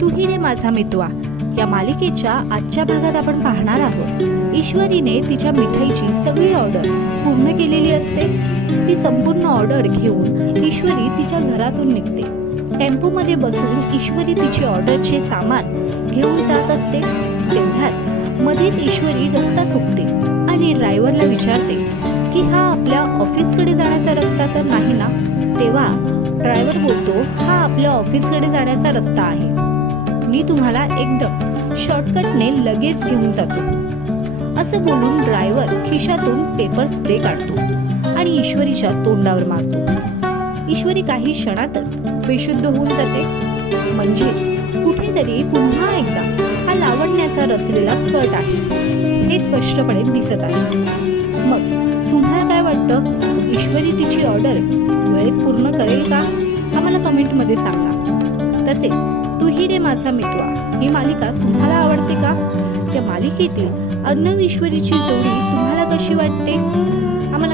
तूही रे माझा मितवा. या मालिकेच्या आजच्या भागात आपण पाहणार आहोत. ईश्वरीने तिच्या मिठाईची सगळी ऑर्डर पूर्ण केलेली असते. ती संपूर्ण ऑर्डर घेऊन ईश्वरी तिच्या घरातून निघते. टेम्पोमध्ये बसून ईश्वरी तिची ऑर्डरचे सामान घेऊन जात असते. तेवढ्यात मध्येच ईश्वरी रस्ता चुकते आणि ड्रायव्हरला विचारते की हा आपल्या ऑफिसकडे जाण्याचा रस्ता तर नाही ना? तेव्हा ड्रायव्हर बोलतो हा आपल्या ऑफिसकडे जाण्याचा रस्ता आहे. मी तुम्हाला एकदम. शॉर्टकटने लगेच घेऊन जातो. असं बोलून ड्रायव्हर खिशातून पेपर स्प्रे काढतो आणि ईश्वरीच्या तोंडावर मारतो. ईश्वरी काही क्षणातच बेशुद्ध होऊन जाते. म्हणजेच कुठेतरी पुन्हा एकदा हा लावण्याचा रचलेला कट आहे. हे स्पष्टपणे दिसत आहे. मग तुम्हाला काय वाटतं? ईश्वरी तिची ऑर्डर वेळेत पूर्ण करेल का? आम्हाला कमेंटमध्ये सांगा. तसेच तूही रे माझा मितवा. ही मालिका तुम्हाला आवडते का? या मालिकेतील अन्नविश्वरीची ईश्वरीची जोडी तुम्हाला कशी वाटते? आम्हाला